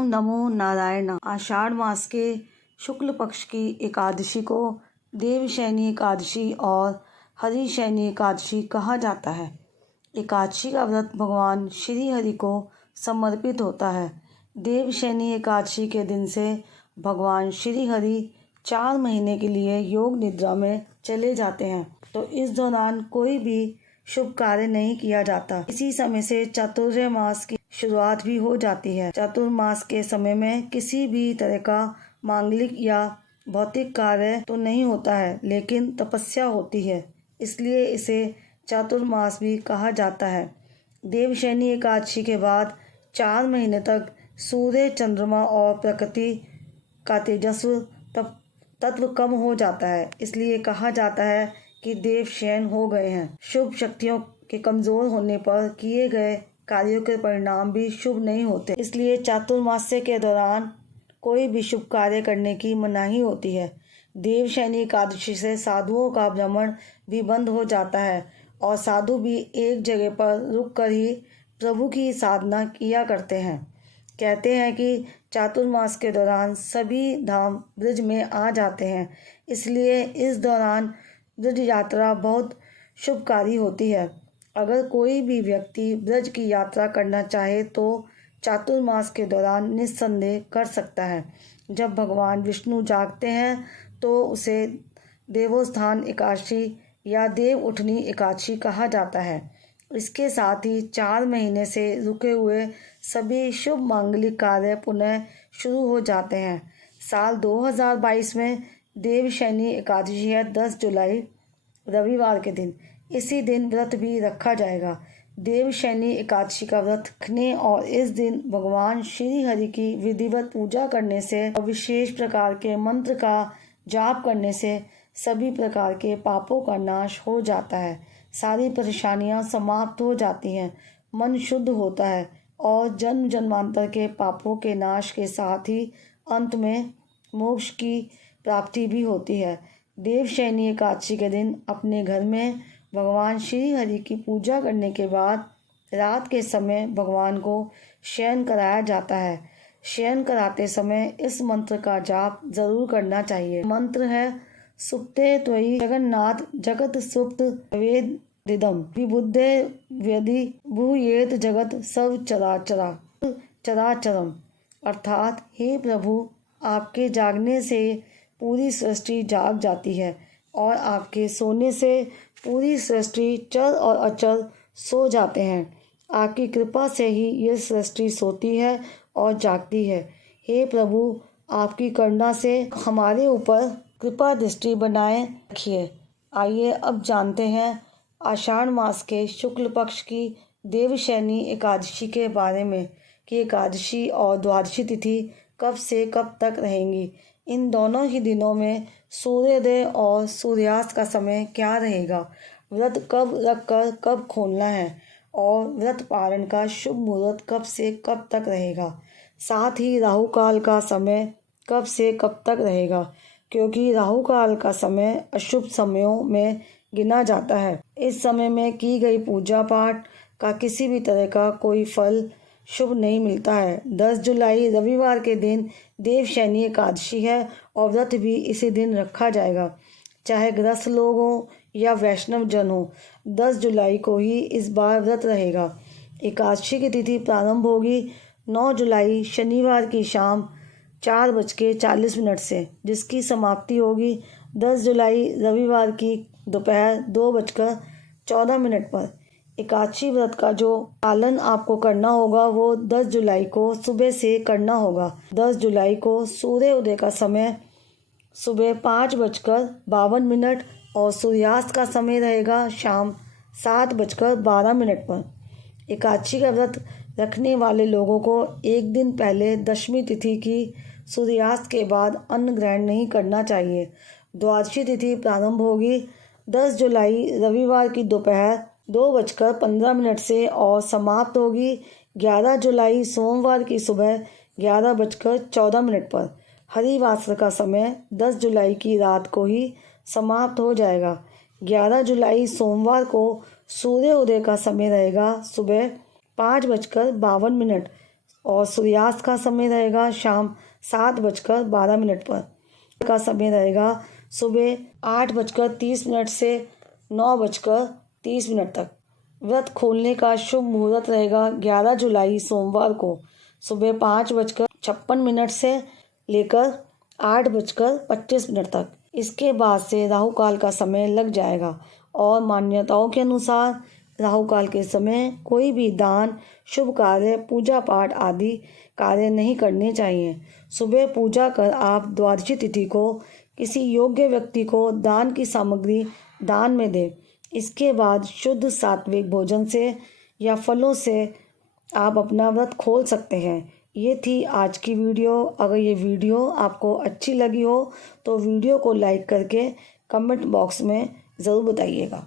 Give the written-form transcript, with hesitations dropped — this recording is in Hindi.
ओम नमो नारायण। आषाढ़ मास के शुक्ल पक्ष की एकादशी को देवशयनी एकादशी और हरिशयनी एकादशी कहा जाता है। एकादशी का व्रत भगवान श्री हरि को समर्पित होता है। देवशयनी एकादशी के दिन से भगवान श्री हरि 4 महीने के लिए योग निद्रा में चले जाते हैं, तो इस दौरान कोई भी शुभ कार्य नहीं किया जाता। इसी समय से चातुर्मास की शुरुआत भी हो जाती है। चातुर्मास के समय में किसी भी तरह का मांगलिक या भौतिक कार्य तो नहीं होता है, लेकिन तपस्या होती है, इसलिए इसे चातुर्मास भी कहा जाता है। देवशयनी एकादशी के बाद 4 महीने तक सूर्य, चंद्रमा और प्रकृति का तेजस्व तत्व कम हो जाता है, इसलिए कहा जाता है कि देव शयन हो गए हैं। शुभ शक्तियों के कमजोर होने पर किए गए कार्यों के परिणाम भी शुभ नहीं होते, इसलिए चातुर्मास्य के दौरान कोई भी शुभ कार्य करने की मनाही होती है। देवशयनी एकादशी से साधुओं का भ्रमण भी बंद हो जाता है और साधु भी एक जगह पर रुक कर ही प्रभु की साधना किया करते हैं। कहते हैं कि चातुर्मास के दौरान सभी धाम ब्रज में आ जाते हैं, इसलिए इस दौरान ब्रज यात्रा बहुत शुभकारी होती है। अगर कोई भी व्यक्ति ब्रज की यात्रा करना चाहे तो चातुर्मास के दौरान निस्संदेह कर सकता है। जब भगवान विष्णु जागते हैं तो उसे देवोत्थान एकादशी या देव उठनी एकादशी कहा जाता है। इसके साथ ही 4 महीने से रुके हुए सभी शुभ मांगलिक कार्य पुनः शुरू हो जाते हैं। साल 2022 में देवशयनी एकादशी है 10 जुलाई रविवार के दिन। इसी दिन व्रत भी रखा जाएगा। देवशयनी एकादशी का व्रत रखने और इस दिन भगवान श्री हरि की विधिवत पूजा करने से और विशेष प्रकार के मंत्र का जाप करने से सभी प्रकार के पापों का नाश हो जाता है। सारी परेशानियां समाप्त हो जाती हैं, मन शुद्ध होता है और जन्म जन्मांतर के पापों के नाश के साथ ही अंत में मोक्ष की प्राप्ति भी होती है। देवशयनी एकादशी के दिन अपने घर में भगवान श्री हरि की पूजा करने के बाद रात के समय भगवान को शयन कराया जाता है। शयन कराते समय इस मंत्र का जाप जरूर करना चाहिए। मंत्र है सुप्ते त्वयि जगन्नाथ जगत सुप्त वेदिदम विबुद्धे व्यधि भूयेत जगत सब चराचरम। अर्थात हे प्रभु, आपके जागने से पूरी सृष्टि जाग जाती है और आपके सोने से पूरी सृष्टि चर और अचर सो जाते हैं। आपकी कृपा से ही यह सृष्टि सोती है और जागती है। हे प्रभु, आपकी करुणा से हमारे ऊपर कृपा दृष्टि बनाए रखिए। आइए अब जानते हैं आषाढ़ मास के शुक्ल पक्ष की देवशयनी एकादशी के बारे में कि एकादशी और द्वादशी तिथि कब से कब तक रहेंगी। इन दोनों ही दिनों में सूर्योदय और सूर्यास्त का समय क्या रहेगा, व्रत कब रखकर कब खोलना है और व्रत पारण का शुभ मुहूर्त कब से कब तक रहेगा। साथ ही राहु काल का समय कब से कब तक रहेगा, क्योंकि राहु काल का समय अशुभ समयों में गिना जाता है। इस समय में की गई पूजा पाठ का किसी भी तरह का कोई फल शुभ नहीं मिलता है। 10 जुलाई रविवार के दिन देवशयनी एकादशी है और व्रत भी इसी दिन रखा जाएगा, चाहे गृहस्थ लोग हों या वैष्णव जन हो। 10 जुलाई को ही इस बार व्रत रहेगा। एकादशी की तिथि प्रारंभ होगी 9 जुलाई शनिवार की शाम 4:40 से, जिसकी समाप्ति होगी 10 जुलाई रविवार की दोपहर 2:14 पर। एकादशी व्रत का जो पालन आपको करना होगा वो 10 जुलाई को सुबह से करना होगा। 10 जुलाई को सूर्य उदय का समय सुबह 5:52 और सूर्यास्त का समय रहेगा शाम 7:12 पर। एकादशी का व्रत रखने वाले लोगों को एक दिन पहले दशमी तिथि की सूर्यास्त के बाद अन्न ग्रहण नहीं करना चाहिए। द्वादशी तिथि प्रारंभ होगी 10 जुलाई रविवार की दोपहर 2:15 से और समाप्त होगी 11 जुलाई सोमवार की सुबह 11:14 पर। हरिवासर का समय 10 जुलाई की रात को ही समाप्त हो जाएगा। 11 जुलाई सोमवार को सूर्य उदय का समय रहेगा सुबह 5:52। और सूर्यास्त का समय रहेगा शाम 7:12 पर। का समय रहेगा सुबह 8:30 से 9:30 तक। व्रत खोलने का शुभ मुहूर्त रहेगा 11 जुलाई सोमवार को सुबह 5:56 से लेकर 8:25 तक। इसके बाद से राहु काल का समय लग जाएगा और मान्यताओं के अनुसार राहु काल के समय कोई भी दान, शुभ कार्य, पूजा पाठ आदि कार्य नहीं करने चाहिए। सुबह पूजा कर आप द्वादशी तिथि को किसी योग्य व्यक्ति को दान की सामग्री दान में दें। इसके बाद शुद्ध सात्विक भोजन से या फलों से आप अपना व्रत खोल सकते हैं। ये थी आज की वीडियो। अगर ये वीडियो आपको अच्छी लगी हो तो वीडियो को लाइक करके कमेंट बॉक्स में ज़रूर बताइएगा।